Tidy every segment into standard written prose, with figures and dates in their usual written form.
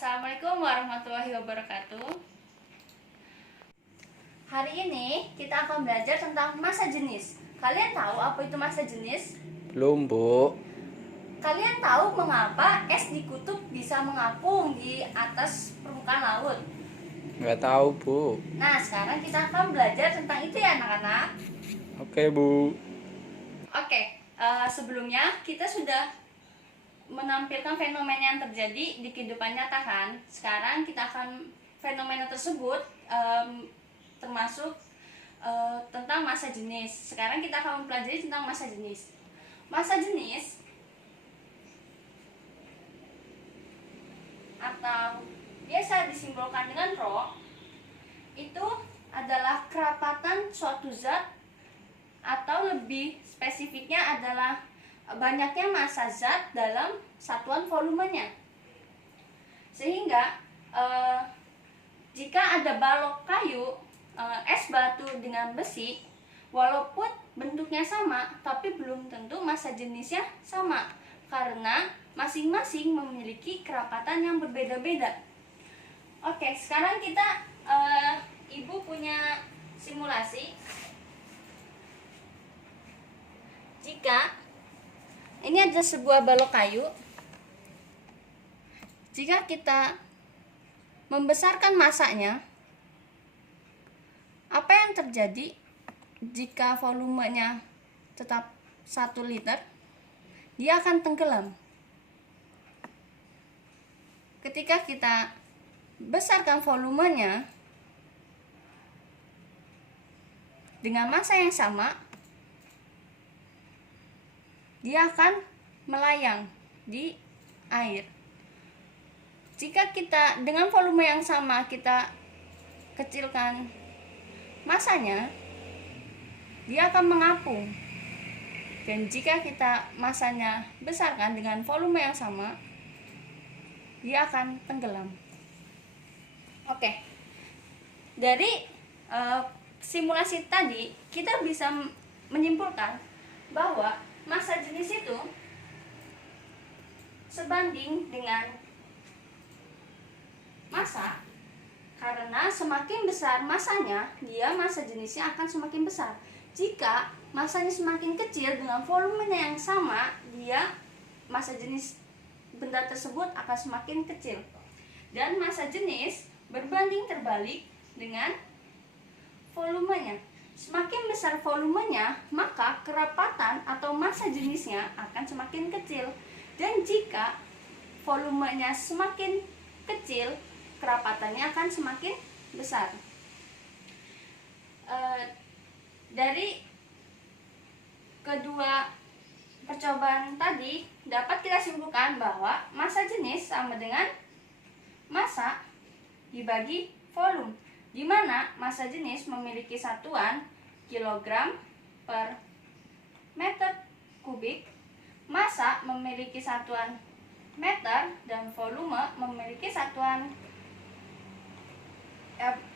Assalamualaikum warahmatullahi wabarakatuh. Hari ini kita akan belajar tentang massa jenis. Kalian tahu apa itu massa jenis? Belum, Bu. Kalian tahu mengapa es di kutub bisa mengapung di atas permukaan laut? Nggak tahu, Bu. Nah, sekarang kita akan belajar tentang itu ya anak-anak. Oke, Bu. Sebelumnya kita sudah menampilkan fenomena yang terjadi di kehidupan nyata kan. Sekarang kita akan fenomena tersebut termasuk tentang massa jenis. Sekarang kita akan mempelajari tentang massa jenis. Massa jenis atau biasa disimbolkan dengan rho itu adalah kerapatan suatu zat, atau lebih spesifiknya adalah banyaknya massa zat dalam satuan volumenya. Sehingga jika ada balok kayu, es batu dengan besi, walaupun bentuknya sama, tapi belum tentu massa jenisnya sama, karena masing-masing memiliki kerapatan yang berbeda-beda. Oke, sekarang kita Ibu punya simulasi. Jika ini ada sebuah balok kayu, jika kita membesarkan massanya, apa yang terjadi jika volumenya tetap 1 liter? Dia akan tenggelam. Ketika kita besarkan volumenya dengan massa yang sama, dia akan melayang di air. Jika kita dengan volume yang sama kita kecilkan massanya, dia akan mengapung. Dan jika kita massanya besarkan dengan volume yang sama, dia akan tenggelam. Oke. Dari simulasi tadi kita bisa menyimpulkan bahwa massa jenis itu sebanding dengan massa, karena semakin besar massanya, dia massa jenisnya akan semakin besar. Jika massanya semakin kecil dengan volumenya yang sama, dia massa jenis benda tersebut akan semakin kecil. Dan massa jenis berbanding terbalik dengan volumenya. Semakin besar volumenya, maka kerapatan atau massa jenisnya akan semakin kecil. Dan jika volumenya semakin kecil, kerapatannya akan semakin besar. Dari kedua percobaan tadi dapat kita simpulkan bahwa massa jenis sama dengan massa dibagi volume, di mana massa jenis memiliki satuan kilogram per meter kubik, massa memiliki satuan meter, dan volume memiliki satuan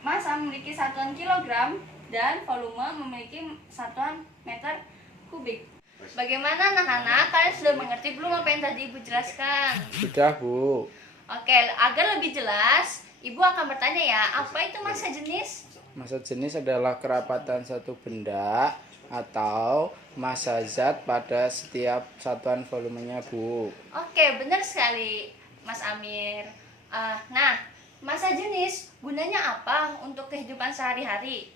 massa memiliki satuan kilogram dan volume memiliki satuan meter kubik. Bagaimana anak-anak? Kalian sudah mengerti belum apa yang tadi Ibu jelaskan? Sudah, Bu. Oke, agar lebih jelas, Ibu akan bertanya ya, apa itu massa jenis? Massa jenis adalah kerapatan satu benda atau massa zat pada setiap satuan volumenya, Bu. Oke, benar sekali, Mas Amir. Nah, massa jenis gunanya apa untuk kehidupan sehari-hari?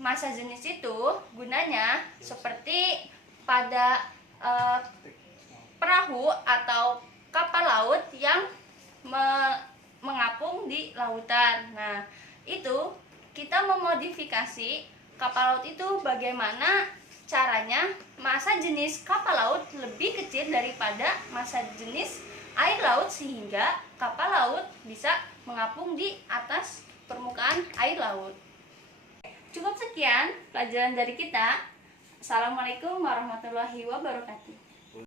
Massa jenis itu gunanya seperti pada perahu atau kapal laut yang mengapung di lautan. Nah, itu kita memodifikasi kapal laut itu bagaimana caranya massa jenis kapal laut lebih kecil daripada massa jenis air laut, sehingga kapal laut bisa mengapung di atas permukaan air laut. Cukup sekian pelajaran dari kita. Assalamualaikum warahmatullahi wabarakatuh.